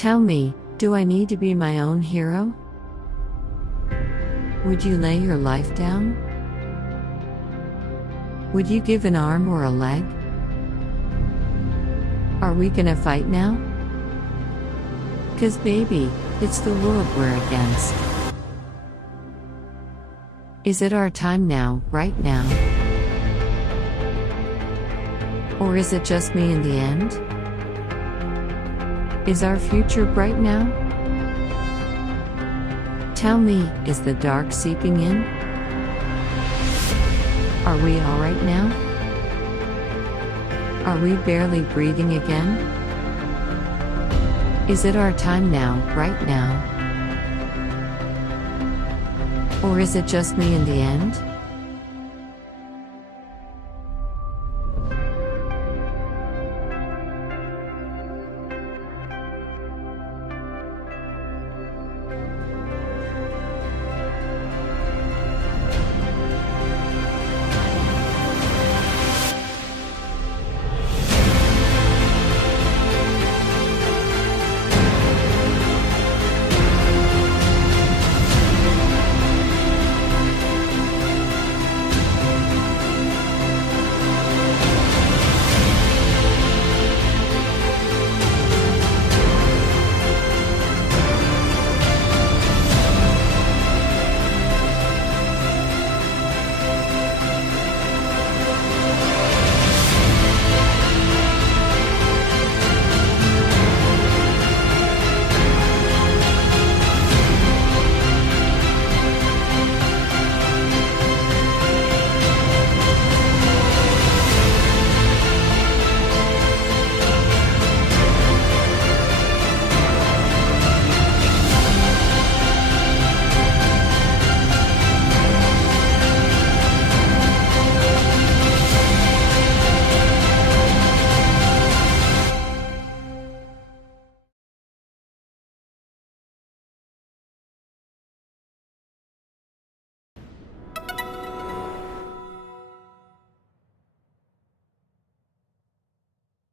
Tell me, do I need to be my own hero? Would you lay your life down? Would you give an arm or a leg? Are we gonna fight now? 'Cause baby, it's the world we're against. Is it our time now, right now? Or is it just me in the end? Is our future bright now? Tell me, is the dark seeping in? Are we alright now? Are we barely breathing again? Is it our time now, right now? Or is it just me in the end?